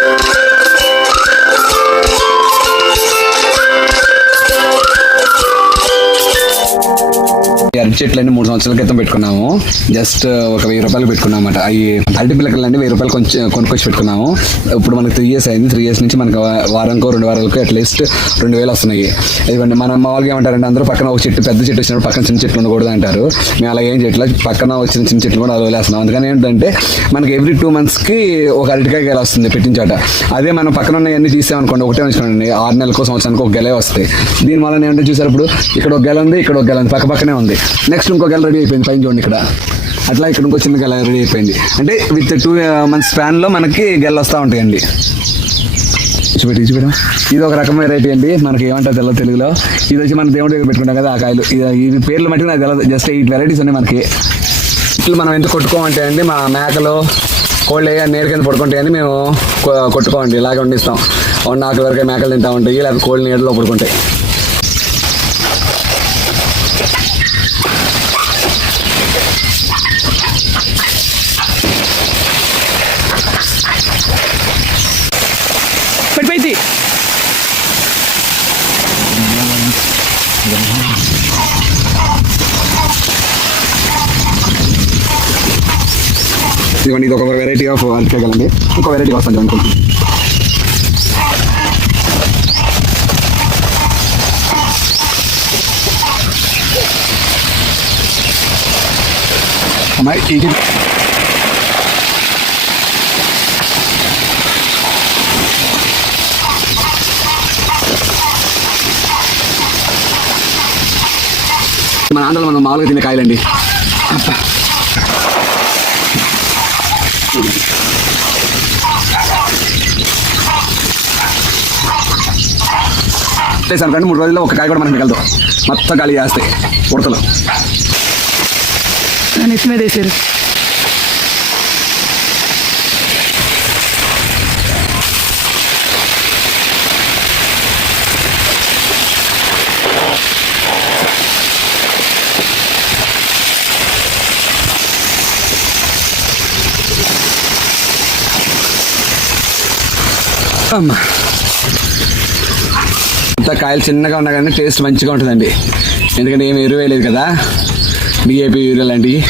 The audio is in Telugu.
Thank you. అరటి చెట్లు అన్ని మూడు సంవత్సరాల క్రితం పెట్టుకున్నాము. జస్ట్ ఒక వెయ్యి రూపాయలు పెట్టుకున్నాం అనమాట అవి అరటి పిల్లకలు అండి వెయ్యి రూపాయలు కొంచెం కొనుక్కొచ్చి పెట్టుకున్నాము. ఇప్పుడు మనకి త్రీ ఇయర్స్ అయింది. త్రీ ఇయర్స్ నుంచి మనకి వా- రెండు వారాలకు అట్లీస్ట్ రెండు వేలు వస్తున్నాయి. ఇవ్వండి మన మామూలుగా ఏమంటారంటే అందరూ పక్కన ఒక చెట్టు పెద్ద చెట్టు వచ్చినప్పుడు పక్కన చిన్న చెట్లు ఉండకూడదు అంటారు. మేము అలా ఏం చేయట్లేదు. పక్కన వచ్చిన చిన్న చెట్లు కూడా అది వదిలేస్తున్నాం అందుకని ఏంటంటే మనకి ఎవ్రీ టూ మంత్స్కి ఒక అరటికాయ గెల వస్తుంది పెట్టిన చోట. అదే మనం పక్కన ఉన్నవన్నీ తీసామనుకోండి ఒకటే ఉంచుకోండి ఆరు నెలలకు సంవత్సరానికి ఒక గెలే వస్తాయి. దీని వల్ల ఏంటంటే చూసారు ఇప్పుడు ఇక్కడ ఒక గెల ఉంది ఇక్కడ ఒక గెల ఉంది పక్క పక్కనే ఉంది. నెక్స్ట్ ఇంకో గెల రెడీ అయిపోయింది. పైన చూడండి ఇక్కడ. అట్లా ఇక్కడ ఇంకో చిన్న గెల రెడీ అయిపోయింది. అంటే విత్ టూ మంత్స్ స్పాన్లో మనకి గెల వస్తూ ఉంటాయండి. చూపెట్టి చూపెట్టా. ఇది ఒక రకమైన వెరైటీ అండి. మనకి ఏమంటారు తెల్ల తెలుగులో. ఇది వచ్చి మన దేవుడి దగ్గర పెట్టుకుంటాం కదా ఆ కాయలు. ఇది- పేర్లు మట్టి నాకు తెలియదు జస్ట్ ఎయిట్ వెరైటీస్ ఉన్నాయి మనకి. ఇట్లు మనం ఎంత కొట్టుకోమంటే అండి మా మేకలు కోళ్ళు ఏ నీరు కింద పడుకుంటాయని మేము కొట్టుకోమండి. ఇలాగే వండిస్తాం. వండి వరకే మేకలు తింటా ఉంటాయి లేకపోతే కోళ్ళు నీడలో పడుకుంటాయి పడిపోయింది ఇదిగోండి ఇది ఒక వెరైటీ ఆఫ్ అరటికాయలండి ఇంకో వెరైటీ వస్తుంది అనుకుంటున్నాను అమ్మాయి మన ఆంధ్రలో మనం మామూలుగా తినే కాయలండి. చేశాను కానీ మూడు రోజుల్లో ఒక కాయ కూడా మనకి మిగలదు. మొత్తం ఖాళీ చేస్తాయి ఉడతలు. నెత్తి మీద వేసారు అమ్మా అంతా కాయలు చిన్నగా ఉన్నా కానీ టేస్ట్ మంచిగా ఉంటుందండి. ఎందుకంటే ఏమి ఎరువు వేయలేదు కదా. డిఏపి యూరియా లాంటివి.